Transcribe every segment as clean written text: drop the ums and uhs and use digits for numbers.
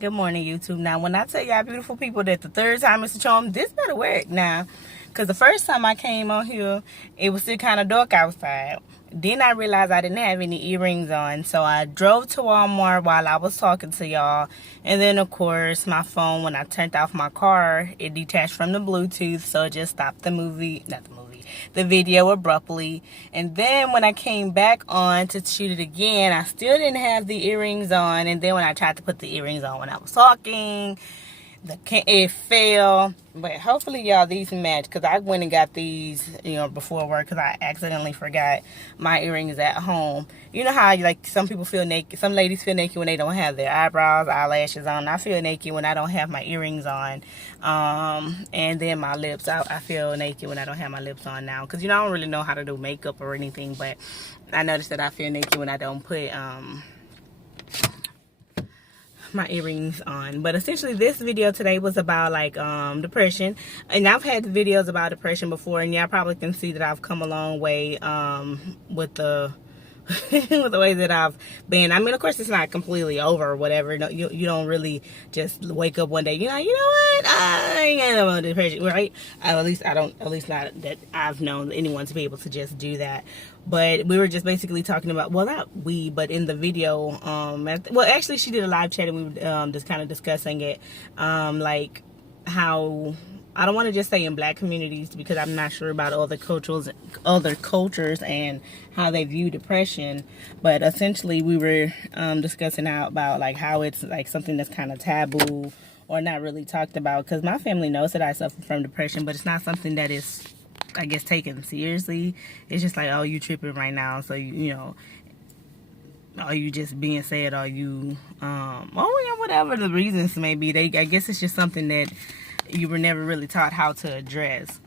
Good morning, YouTube. Now, when I tell y'all beautiful people that the third time is the charm, this better work now. Because the first time I came on here, it was still kind of dark outside. Then I realized I didn't have any earrings on. So I drove to Walmart while I was talking to y'all. And then, of course, my phone, when I turned off my car, it detached from the Bluetooth. So it just stopped the video abruptly. And then when I came back on to shoot it again, I still didn't have the earrings on. And then when I tried to put the earrings on when I was talking, it fell. But hopefully y'all these match, because I went and got these before work, because I accidentally forgot my earrings at home. You know how like some people feel naked, some ladies feel naked when they don't have their eyebrows, eyelashes on. I feel naked when I don't have my earrings on. And then my lips, I feel naked when I don't have my lips on now, because I don't really know how to do makeup or anything. But I noticed that I feel naked when I don't put my earrings on. But essentially this video today was about like depression, and I've had videos about depression before, and y'all probably can see that I've come a long way with the with the way that I've been. I mean, of course it's not completely over or whatever. No, you don't really just wake up one day, you know what, I ain't got no depression, right? At least not that I've known anyone to be able to just do that. But we were just basically talking about, well, not we, but in the video, well, actually she did a live chat, and we were just kind of discussing it, like how, I don't want to just say in black communities, because I'm not sure about other cultures and how they view depression. But essentially we were discussing out about like how it's like something that's kind of taboo or not really talked about, because my family knows that I suffer from depression, but it's not something that is, I guess, taken seriously. It's just like, oh, you tripping right now, so are you just being sad, or you whatever the reasons may be. I guess it's just something that you were never really taught how to address.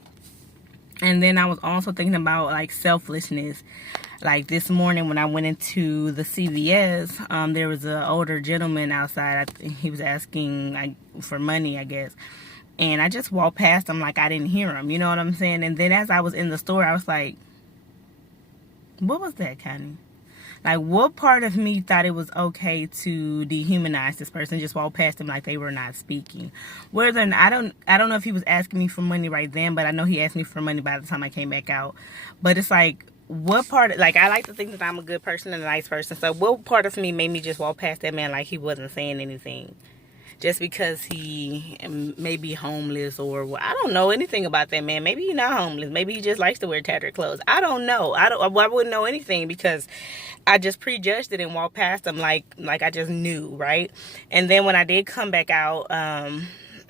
And then I was also thinking about like selflessness. Like this morning when I went into the CVS, there was an older gentleman outside. He was asking for money, I guess. And I just walked past him like I didn't hear him. You know what I'm saying? And then as I was in the store, I was like, what was that, Connie? Like, what part of me thought it was okay to dehumanize this person, just walk past them like they were not speaking? I don't know if he was asking me for money right then, but I know he asked me for money by the time I came back out. But it's like, what part, like, I like to think that I'm a good person and a nice person. So what part of me made me just walk past that man like he wasn't saying anything? Just because he may be homeless, or I don't know anything about that man. Maybe he's not homeless. Maybe he just likes to wear tattered clothes. I don't know. I wouldn't know anything, because I just prejudged it and walked past him like I just knew, right? And then when I did come back out,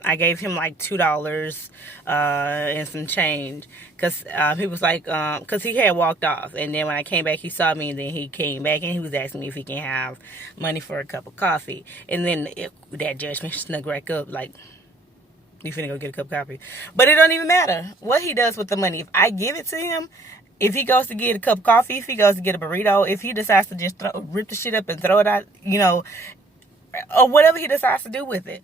I gave him like $2 and some change, because he was like, because he had walked off. And then when I came back, he saw me, and then he came back and he was asking me if he can have money for a cup of coffee. And then that judgment snuck back up like, you finna go get a cup of coffee. But it don't even matter what he does with the money. If I give it to him, if he goes to get a cup of coffee, if he goes to get a burrito, if he decides to just rip the shit up and throw it out, or whatever he decides to do with it,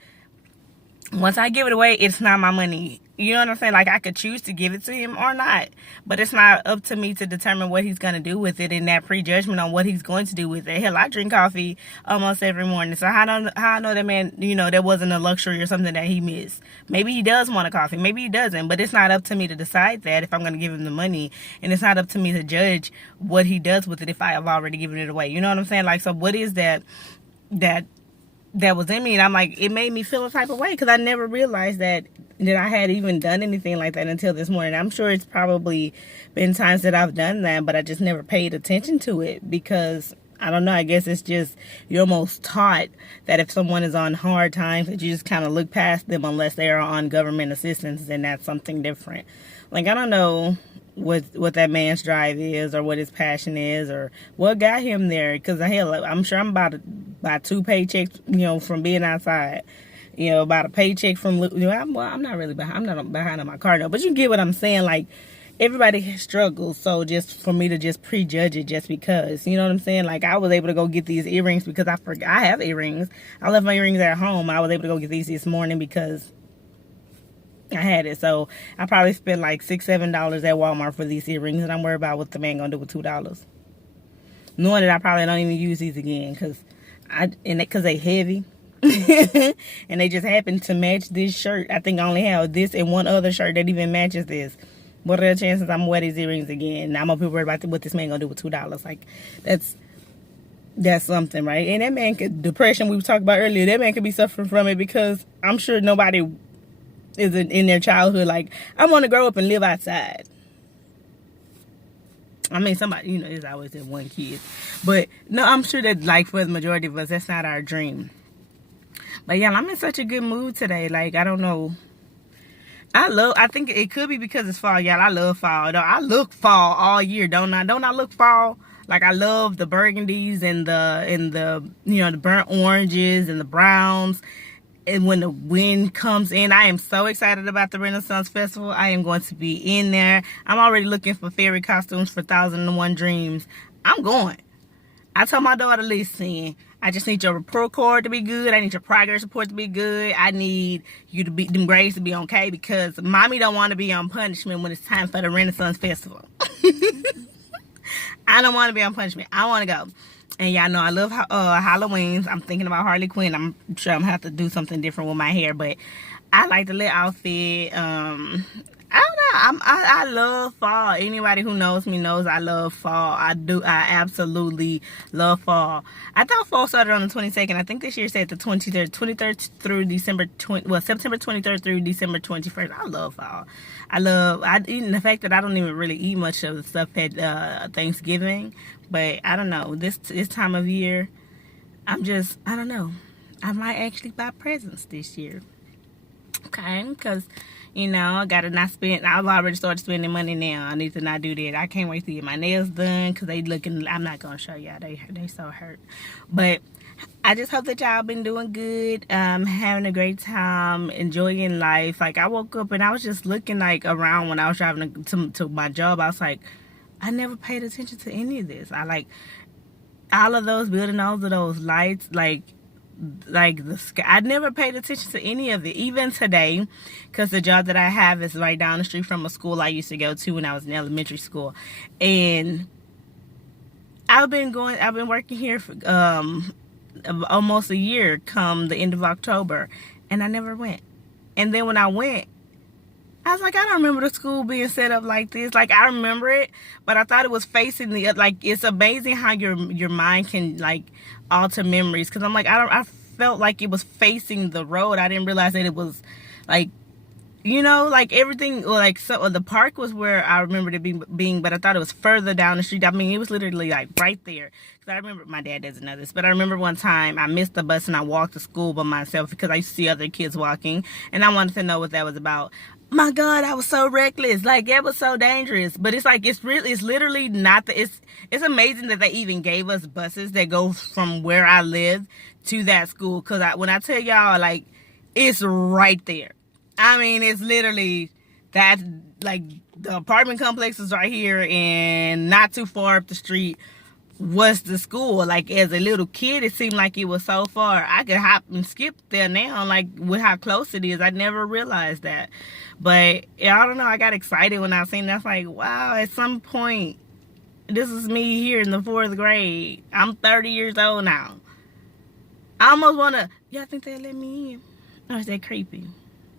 once I give it away, it's not my money. You know what I'm saying? Like, I could choose to give it to him or not, but it's not up to me to determine what he's going to do with it, and that prejudgment on what he's going to do with it. Hell, I drink coffee almost every morning, so how I know that man, that wasn't a luxury or something that he missed. Maybe he does want a coffee, maybe he doesn't, but it's not up to me to decide that if I'm going to give him the money, and it's not up to me to judge what he does with it if I have already given it away. You know what I'm saying? Like, so what is that was in me? And I'm like, it made me feel a type of way, because I never realized that I had even done anything like that until this morning. I'm sure it's probably been times that I've done that, but I just never paid attention to it, because I don't know, I guess it's just, you're almost taught that if someone is on hard times, that you just kind of look past them unless they are on government assistance, and that's something different. Like, I don't know what that man's drive is, or what his passion is, or what got him there, because hell, I'm sure I'm about to buy 2 paychecks, from being outside, about a paycheck from, I'm not really behind, I'm not behind on my car though, but you get what I'm saying. Like, everybody struggles, so just for me to just prejudge it just because, you know what I'm saying? Like, I was able to go get these earrings because I have earrings. I left my earrings at home. I was able to go get these this morning because I had it. So I probably spent like $6-7 at Walmart for these earrings, and I'm worried about what the man gonna do with $2, knowing that I probably don't even use these again, because they heavy. And they just happened to match this shirt. I think I only have this and one other shirt that even matches this. What are the chances I'm wear these earrings again? Now I'm gonna be worried about what this man gonna do with $2. Like, that's something, right? And that man could, depression we were talking about earlier, that man could be suffering from it because I'm sure nobody is in their childhood like, I want to grow up and live outside. I mean, somebody, you know, there's always that one kid. But no, I'm sure that, like, for the majority of us, that's not our dream. But yeah, I'm in such a good mood today. Like, I don't know. I think it could be because it's fall, y'all. I love fall. I look fall all year, don't I? Don't I look fall? Like, I love the burgundies and the you know, the burnt oranges and the browns. And when the wind comes in, I am so excited about the Renaissance Festival. I am going to be in there. I'm already looking for fairy costumes for 1001 Dreams. I'm going. I told my daughter, listen, I just need your report card to be good. I need your progress report to be good. I need you to be, them grades to be okay, because mommy don't want to be on punishment when it's time for the Renaissance Festival. I don't want to be on punishment. I want to go. And y'all know I love Halloweens. I'm thinking about Harley Quinn. I'm sure I'm going to have to do something different with my hair. But I like the little outfit. I don't know. I love fall. Anybody who knows me knows I love fall. I do. I absolutely love fall. I thought fall started on the 22nd. I think this year said the 23rd through December 20. Well, September 23rd through December 21st. I love fall. Even the fact that I don't even really eat much of the stuff at Thanksgiving. But I don't know. This time of year, I don't know. I might actually buy presents this year. Okay, because, you know, I gotta not spend. I've already started spending money now. I need to not do that. I can't wait to get my nails done because they looking. I'm not gonna show y'all. They so hurt. But I just hope that y'all been doing good. Having a great time, enjoying life. Like, I woke up and I was just looking like around when I was driving to my job. I was like, I never paid attention to any of this. I like all of those building, all of those lights, like the sky. I never paid attention to any of it, even today, because the job that I have is right down the street from a school I used to go to when I was in elementary school. And I've been working here for almost a year come the end of October, and I never went. And then when I went, I was like, I don't remember the school being set up like this. Like, I remember it, but I thought it was facing the, like, it's amazing how your mind can, like, alter memories. Because I'm like, I felt like it was facing the road. I didn't realize that it was, like, you know, like everything, like, so the park was where I remembered it being, but I thought it was further down the street. I mean, it was literally, like, right there. Because I remember, my dad doesn't know this, but I remember one time I missed the bus and I walked to school by myself because I used to see other kids walking, and I wanted to know what that was about. My God, I was so reckless. Like, it was so dangerous. But it's like, it's literally not it's amazing that they even gave us buses that go from where I live to that school. Because when I tell y'all, like, it's right there. I mean, it's literally that, like, the apartment complex is right here, and not too far up the street was the school. Like, as a little kid, it seemed like it was so far. I could hop and skip there now, like, with how close it is. I never realized that. But I don't know, I got excited when I seen that. I was like, wow, at some point, this is me here in the 4th grade. I'm 30 years old now. I almost want to, y'all think they'll let me in? Or is that creepy?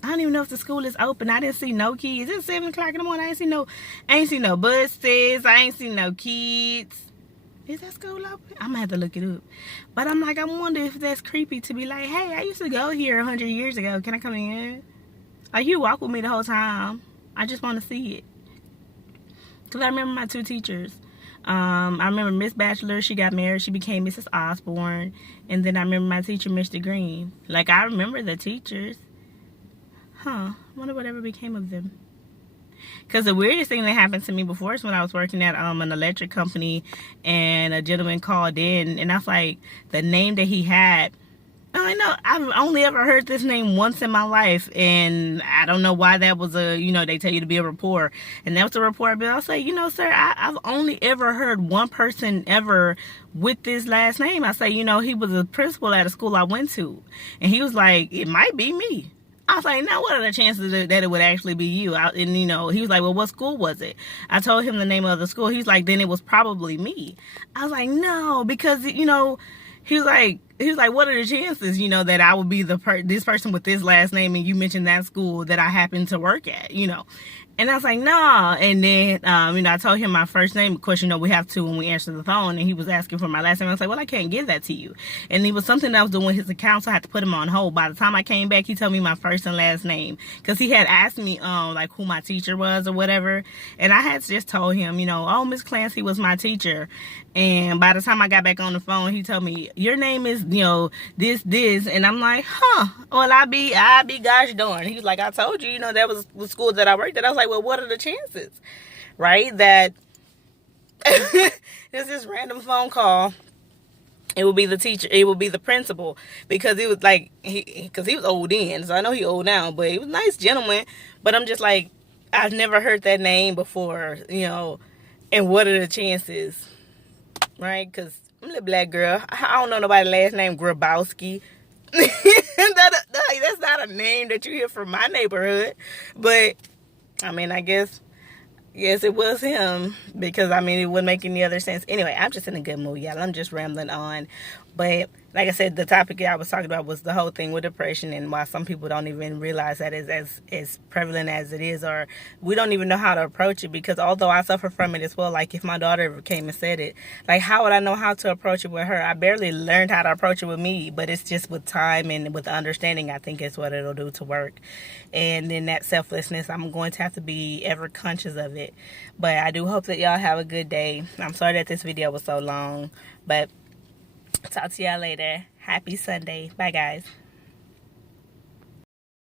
I don't even know if the school is open. I didn't see no kids. It's 7 o'clock in the morning. I ain't seen no buses. I ain't seen no kids. Is that school open? I'm gonna have to look it up. But I'm like, I wonder if that's creepy to be like, hey, I used to go here 100 years ago. Can I come in? Like, you walk with me the whole time. I just want to see it. Because I remember my 2 teachers. I remember Miss Batchelor. She got married. She became Mrs. Osborne. And then I remember my teacher, Mr. Green. Like, I remember the teachers. Huh. I wonder whatever became of them. Because the weirdest thing that happened to me before is when I was working at an electric company, and a gentleman called in, and I was like, the name that he had, I know, I've only ever heard this name once in my life, and I don't know why that was they tell you to be a rapport, and that was a rapport bill. I was like, sir, I've only ever heard one person ever with this last name. I say, he was a principal at a school I went to, and he was like, it might be me. I was like, now what are the chances that it would actually be you? And he was like, well, what school was it? I told him the name of the school. He was like, then it was probably me. I was like, no, because, he was like, he was like, what are the chances, you know, that I would be this person with this last name, and you mentioned that school that I happen to work at, you know. And I was like, nah. And then, you know, I told him my first name. Of course, you know, we have to when we answer the phone. And he was asking for my last name. I was like, well, I can't give that to you. And it was something that I was doing with his account, so I had to put him on hold. By the time I came back, he told me my first and last name. Because he had asked me, like, who my teacher was or whatever. And I had just told him, you know, oh, Miss Clancy was my teacher. And by the time I got back on the phone, he told me, your name is, you know, this. And I'm like, well, I be gosh darn. He was like, I told you, you know, that was the school that I worked at. I was like, well, what are the chances, right, that it's this random phone call, it will be the teacher, it will be the principal, because it was like, because he was old then, so I know he old now, but he was a nice gentleman. But I'm just like, I've never heard that name before, you know, and what are the chances, right? Because I'm a little black girl. I don't know nobody's last name Grabowski. That's not a name that you hear from my neighborhood. But I mean, I guess it was him, because I mean, it wouldn't make any other sense. Anyway, I'm just in a good mood, y'all. I'm just rambling on. But like I said, the topic I was talking about was the whole thing with depression, and why some people don't even realize that is as prevalent as it is, or we don't even know how to approach it. Because although I suffer from it as well, like if my daughter ever came and said it, like how would I know how to approach it with her? I barely learned how to approach it with me, but it's just with time and with understanding, I think is what it'll do to work. And then that selflessness, I'm going to have to be ever conscious of it. But I do hope that y'all have a good day. I'm sorry that this video was so long, but talk to y'all later. Happy Sunday. Bye, guys.